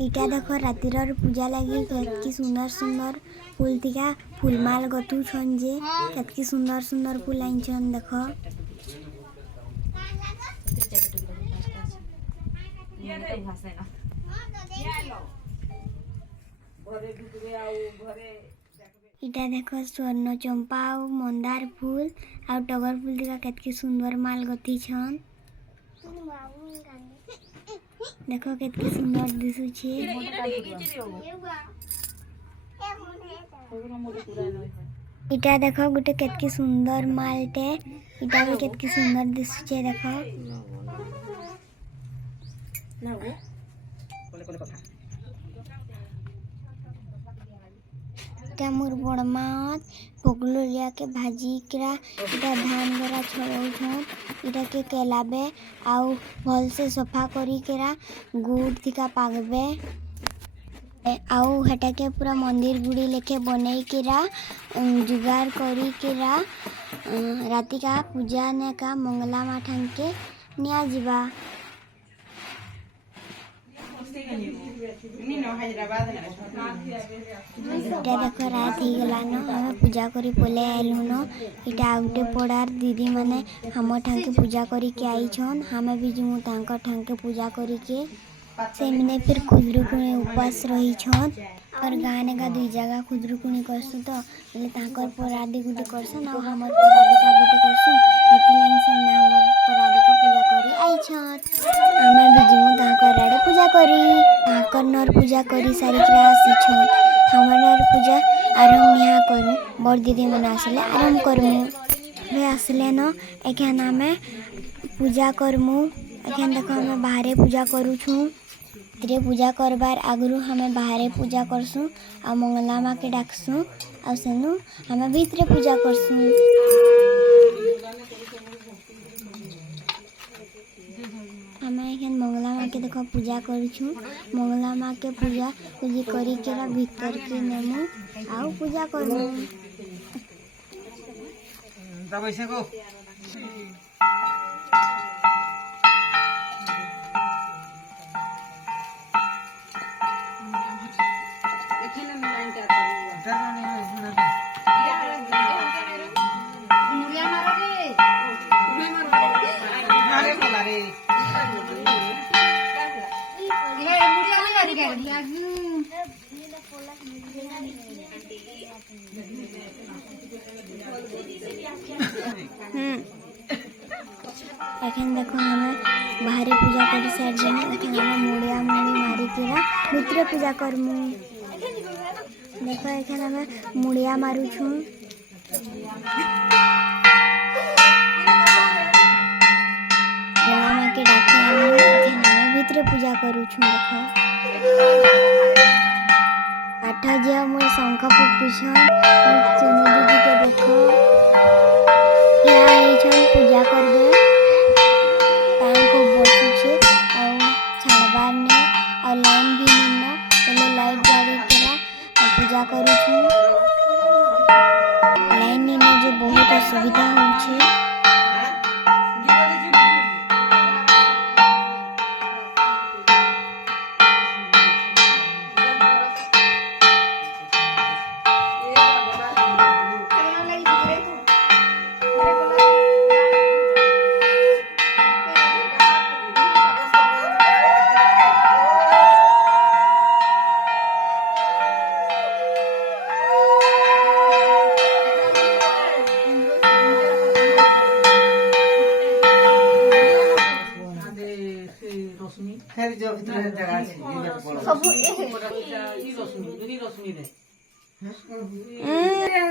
इटा देखो रातिर पूजा लगी कतकी सुंदर सुंदर फूल तिका फूलमाल गथु छन जे कतकी सुंदर सुंदर फूल आइन छन देखो इटा देखो स्वर्ण चंपा और मंदार फूल और टगर फूल तिका कतकी सुंदर माल गथि छन देखो केतकी सुंदर दिसुछे इटा देखो गुटे केतकी सुंदर मालटे इटा भी केतकी सुंदर दिसुछे देखो इटा मोर बड़मात पगलो लिया के भाजी करा इटा धान गरा छड़ौ छन इटा के केलाबे आउ भल से सफा करी केरा गुड़ थिका पागबे आउ हेटा के पूरा मंदिर गुड़ी लेके बनई केरा जुगाड़ करी केरा राति का पूजा ने का मंगला माठन के निया जीवा इटा देखो रात ही गला न हमें पूजा करी पले आइलु न इटा आउटे पड़ार दीदी माने हम ठांके पूजा करी के आई छन हमें भी जिमु तांका ठांके पूजा करी के से मिने फिर खुदरुकुणी उपवास रही छन और गाने का दुई जगह खुदरुकुणी करसु तो बोले तांकर परादी गुटी करसन और हमर परादी का गुटी करसु एति लाइन से हमर परादी का पूजा करी आई छन हमें भी जिमु तांकर आड़े पूजा करी तांकर नर पूजा करी सारी के आसी छन हमर नर पूजा आरंभ निहा करू बड़ दीदी मन आसले आरंभ करमु वे आसले न एखान हमें पूजा करमु एखान देखो हमें बाहरे पूजा करू छु तेरे पूजा करबार आगरू हमें बाहरे पूजा करसु आ मंगला माँ के डाकसु आ सेनु हमें भीतरे पूजा करसु हमें एखन मंगला माँ के देखो पूजा करूछु मंगला माँ के पूजा पूजी करी केरा भीतर के नेमु आउ पूजा करमु तब ऐसे को एखन देखो हमें बाहरी पूजा करी साइड देने एखन हमें मुड़िया मुड़ी मारी केरा भीतरे पूजा करमु देखो एखन हमें मुड़िया मारू छु माँ के डाके एखन हमें भीतरे पूजा करू छु देखो आठ जे मोर शंख फुकुछन चुनी दीदी के देखो या आइछन पूजा करबे और लाइन भी निन्न पहले लाइट जारी करा पूजा करू छु लाइन निन्न जो बहुत असुविधा होछे फिर जो भीतर जगह আছে सब ई रश्मि रे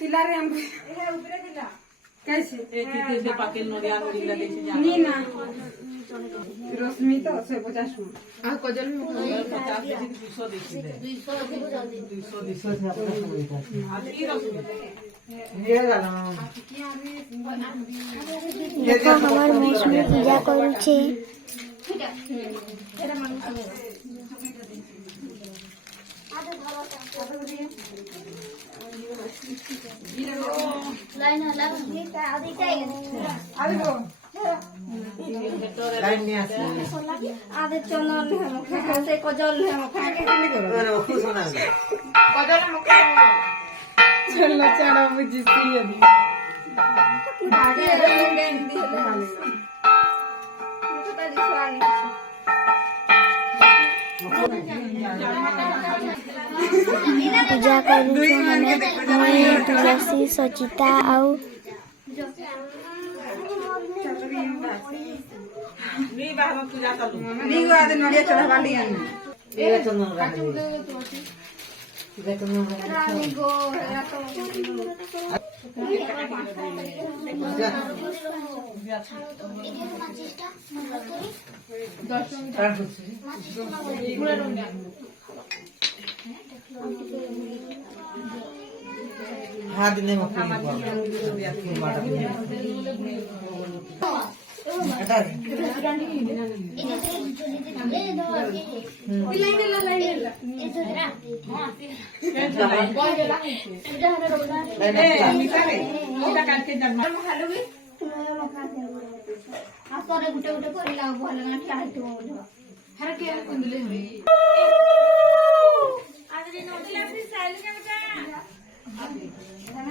थिला रे हम ए ऊपर थिला कैसे एक दे पाकेल नोरिया नोरिला देछि जा नी ना रश्मि तो 150 आ कजल में 50 200 देछि 200 से आपका सब आ ई रश्मि देखो हमार मौसमी पूजा करुचे आधे चनल है मुखा से कजल है मुखा के नहीं करो कजल मुखा चलो चलो मुझे सी अभी आगे हिंदी है मुझे तो दिखवा नहीं पूजा करुचे हमें मैं तुलसी सचिता आउ नहीं बाबा पूजा कर लूं नहीं हुआ तो नड़िया चढ़ावा लिया ये तो न रहा रानी गो है तो हाथ ने मत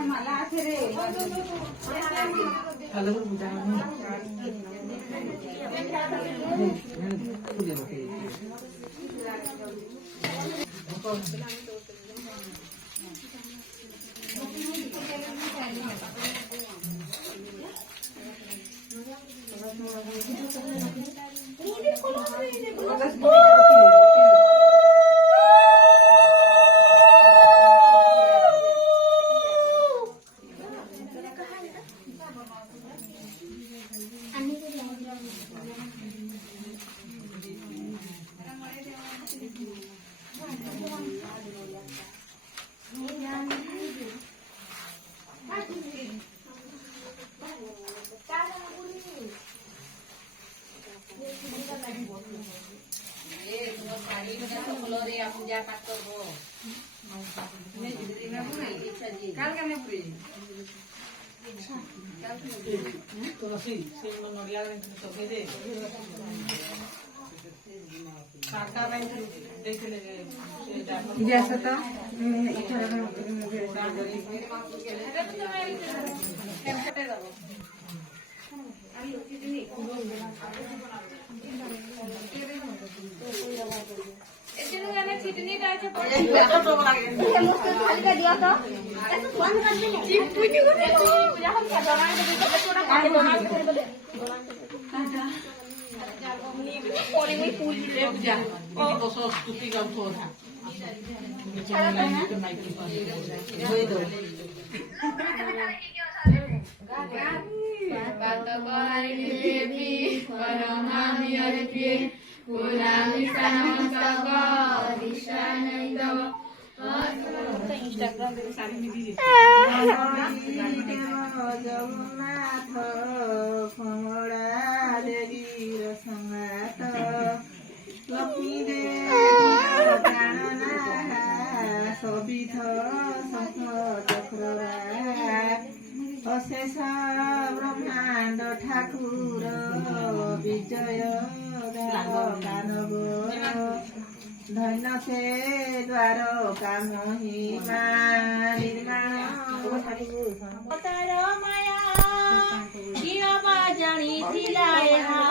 मला आखे रे हेलो पूजा तुलसी से नोडिया रे तो दे काका रे देख ले जैसा तो इधर जगन्नाथ कमला देवी रसंगात लक्ष्मी सबिथ शंख चक्रवा अशेष ब्रह्मांड ठाकुर विजय दानव धन्य से द्वारका महिमा निर्माण ଜାଣିଥିଲା ଏହା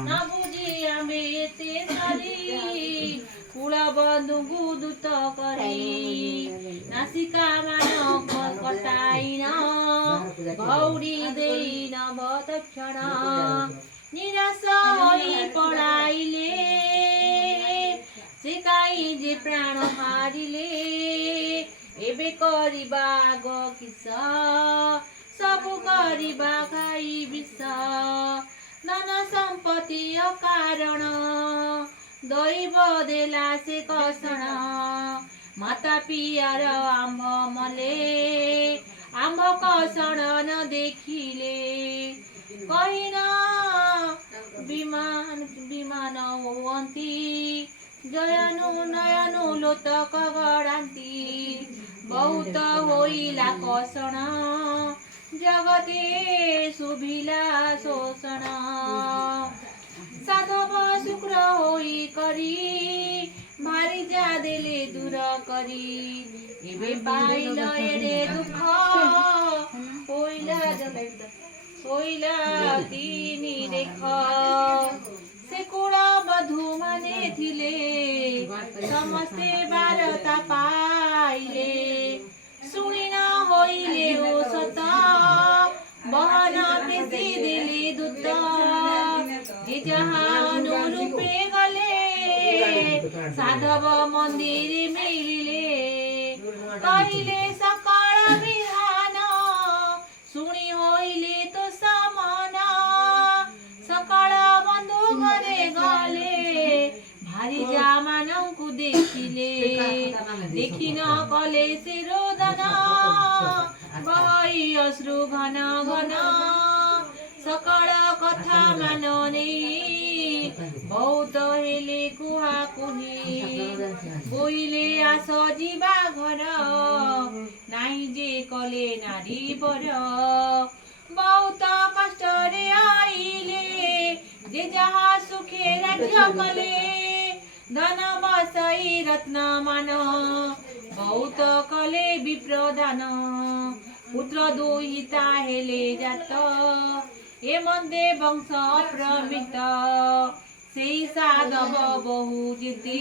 ନ ବୁଝି ଆମେ ଏତେ ସାରି କୁଳ ବନ୍ଧୁଙ୍କୁ ଦୂତ କରି ନାସିକା ମାନ କଟାଇନ ଭଉଡ଼ି ଦେଇ ନବ ତକ୍ଷଣ ନିରାଶ ହୋଇ ପଳାଇଲେ ସେ କାହିଁ ଯେ ପ୍ରାଣ ହାରିଲେ ଏବେ କରିବା ଆଗ କିସ ସବୁ କରିବା ଖାଇ ବିଷ ଧନ ସମ୍ପତ୍ତି ଅକାରଣ ଦୈବ ଦେଲା ସେ କଷଣ ମାତା ପିଆର ଆମ୍ଭ ମଲେ आम्भ कषण न देखिले कहिन विमान होवन्ती जयनु नयनु लोतक गढान्ती बहुत होइला कषण जगते शुभिला शोषण साधव शुक्र होई करी भारी जादेले दूर करी एबे पाइल एडे दुख होइला तिनी देख से कुड़ा बधु माने थिले समस्ते बारता पाइले सुनिन होइले ओ सत बहन पेशी दिली दूत जे जहाँ रूपे गले साधव मन्दिर मिलिले कहिले सकाळ बिहान सुनि होइले तो समान सकाळ बन्धु गरे गले भारी जामानଙ୍କୁ देखिले देखिन कले शिरोदन बहै अश्रु घन घन सकाळ कथा मानने बहुत हेले कुहा कुही बोइले आस जीवा घर नाई जे कले नारी बर बहुत कष्ट रे आइले जे जहाँ सुखे राज्य कले धन बसाई रत्न मान बहुत कले विप्रदान पुत्र दुहिता हेले जात ए मन्दे वंश प्रवृत्त सेई साधव बहु जिते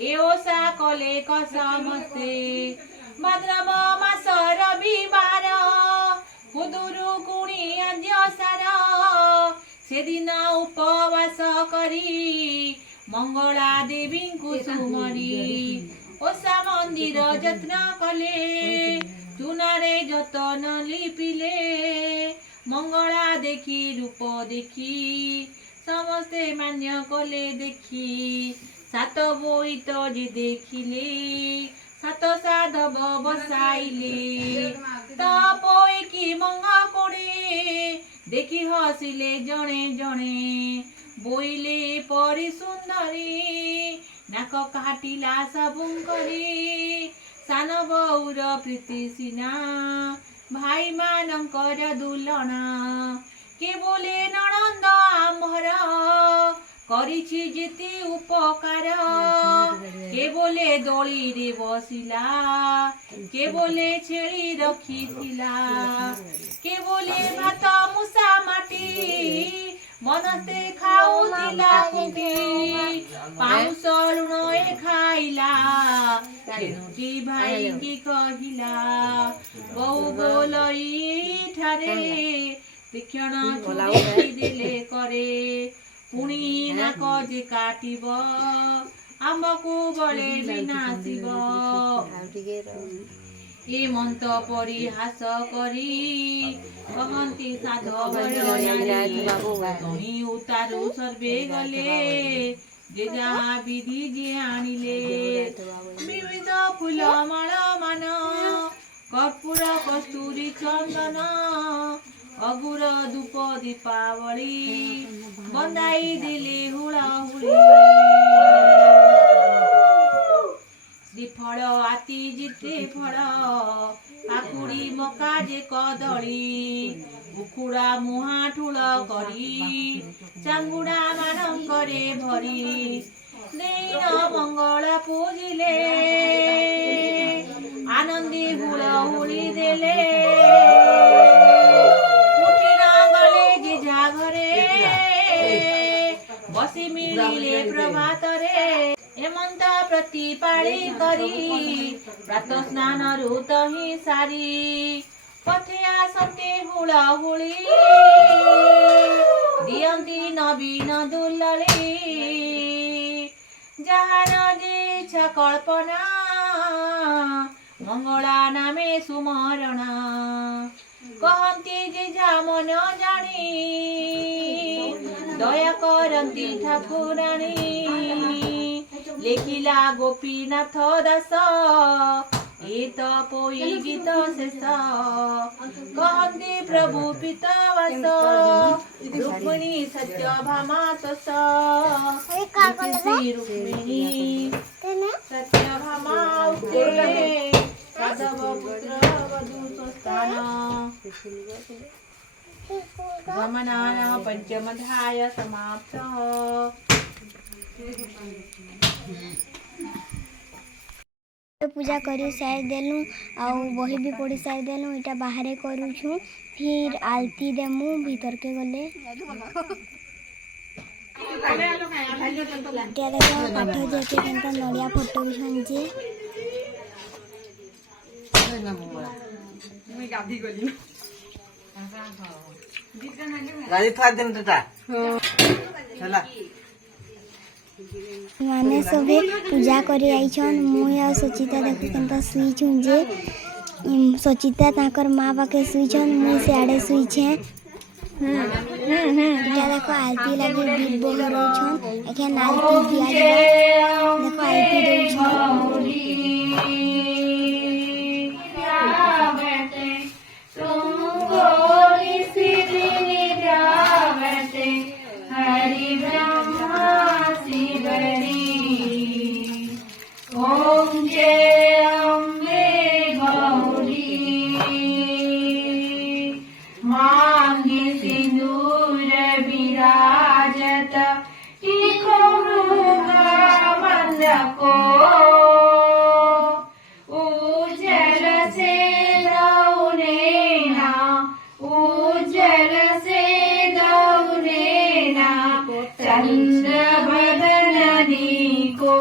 ए ओषा कले कसमस्ते भाद्रव मास रविवार खुदुरुकुणी आद्यसार सेदिन उपवास करी मंगला देवीଙ୍କୁ सुमरी ओषा मन्दिर जत्न कले चुनारे जतन लिपिले मंगला देखी रूप देखी समस्ते मान्य कले देखी सात बोईत जे देखिले सात साधव बसाइले तापोई की मंगा कोड़े देखी हसिले जणे जणे बोइले परी सुंदरी नाक काटिला सबुंकरी सान बौर प्रीति सिना भाई मानकर दुलना के बोले नणंद आमर करिछि जेते उपकार के बोले दोली रे बसिला के बोले छेली रखिथिला के बोले भात मुसा माटी मनस्ते खाउथिला कुटी पाउस लुण खाइला तेनुटी भाई की कहिला बहु बोलई ठारे तीक्षण छुरी देले करे पुणी नाक जे काटिब आम्बको बळे बिनाशिब ए मन्त परिहास करी कहन्ती साधव तही उतारू सर्वे गले जे जहाँ विधि जे आनिले विविध फूलमाळ मान कर्पूर कस्तूरी चंदन अगुर धूप दीपावली बंदाई दिले हुळाहुळी श्रीफल आती जिते फल काकुड़ी मका जे कदली उखुड़ा मुहा ठुल करी चांगुड़ा मानंकरे भरी देन मंगला पूजिले आनंदी हुळहुळी देले जे जागरे बसी मिलिले प्रभातरे हेमंत प्रतिपाळी करी प्रातः स्नान रुतही सारी पथे आसते हुळहुळी दियंती नवीन दुल्लली जाहार जे इच्छा कल्पना मंगला नामे सुमरणा कहन्ती जे जा मन जानी दया करन्ती ठाकुराणी लेखिला गोपीनाथ दास एत पोई गीत शेष कहन्ति प्रभु पिता वस रुक्मिणी सत्यभामा तस रुक्मिणी सत्यभामा उक्ते यादव पुत्र वधू स्वस्थान गमनान पंचमध्याय समाप्तः। पूजा करी सार देलु आउ बही भी पढ़ी सार देलु इटा बाहर करूछु फिर आलती देमु भीतर के गले इटा देखो पाठ जेके केनता नड़िया फोटो छंजे गाड़ी था दिन टटा चला माने सबे पूजा करी आइछन मुई आ सचिता देखो केनता सुई छुंजे सचिता ताकर माँ पाके सुई छन मुई सियाड़े सुई छे इटा देखो आलती लगे गीत बोल रही छन एखन आलती दिया जाबा देखो आलती दउ छन हरि ब्रह्मा शिवरी ओम जय अम्बे गौरी मांगे सिंदूर विराजत टीको मृग वंदको उज्जल से दौनेना उज्जल से दौनेना चंद्र बदननी को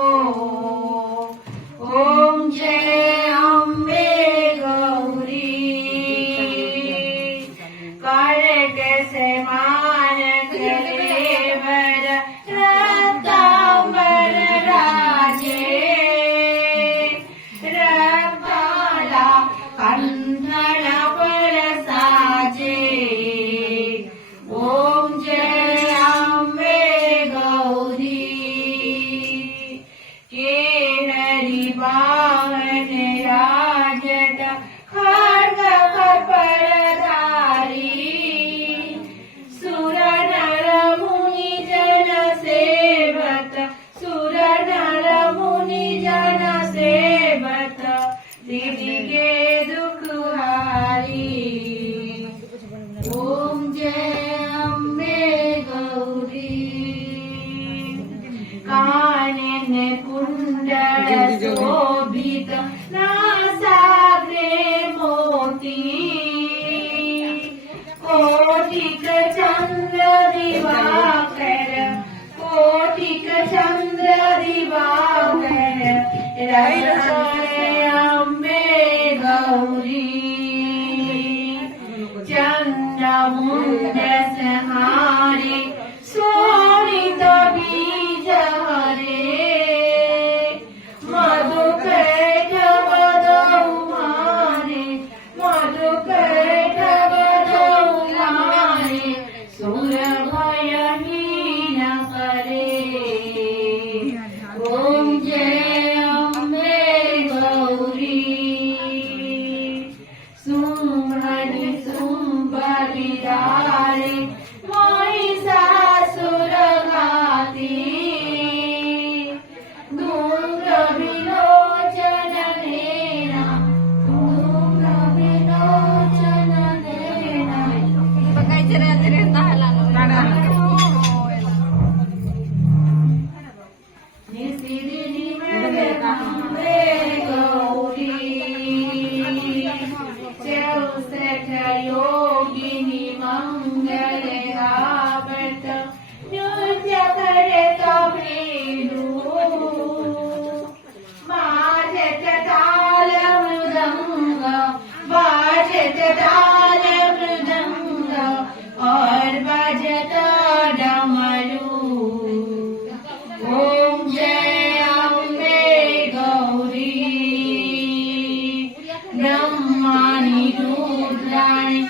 ओम जय अम्बे गौरी करक से मान कलेवर रत्नांबर राजे रत्नाला कंठन पर साजे ओम जय अम्बे गौरी केनरी वाहन राजत खड्ग कपरधारी सुर नर मुनि जन सेवत सुर नर मुनि जन सेवत दीदी के दुख हारी ओम जय अम्बे गौरी कानन कुंडल शोभित नासाग्रे मोती कोटिक चंद्र दिवाकर कोटिक चंद्र दिवाकर रत्न अम्बे गौरी चंद्रमुंड संहारे शोणित बीज हरे मधुकैट बदौ मारे मधुकैट बदौ मारे सुर भय हीन करे ओम जय अम्बे गौरी सुमनि सुंबरिदारे महिषासुर घाती धूम्र विलोचन नैना धूम्र विलोचन नैना बघायचे राहते रे योगिनी मंगल गावत नृत्य करे तो भेलू बाजत ताल मृदंग बाजत ताल मृदंग और बाजत डमरू ओम जय अम्बे गौरी ब्रह्माणि रुद्राणि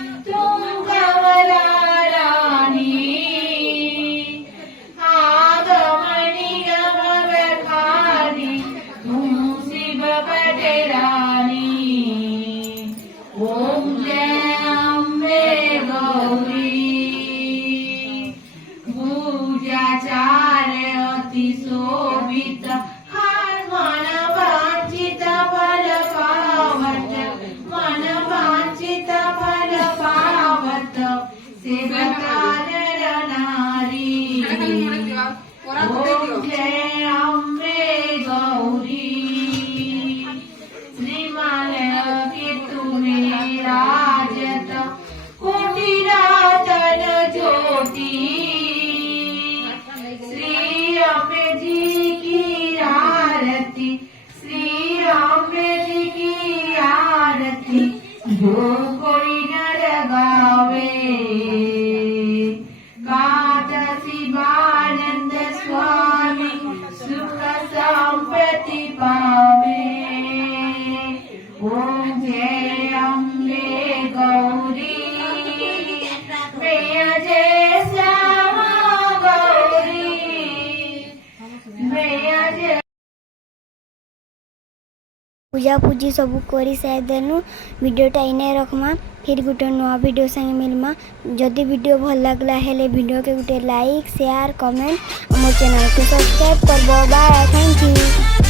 पूजा पूजी सब करी सारी देनु वीडियोटा इने रखमा फिर गुटे नुआ वीडियो संगे मिलमा जदि वीडियो भल लगला हेले वीडियो के गुटे लाइक शेयर कमेंट हमर चैनल को सब्सक्राइब करबो बाय थैंक यू।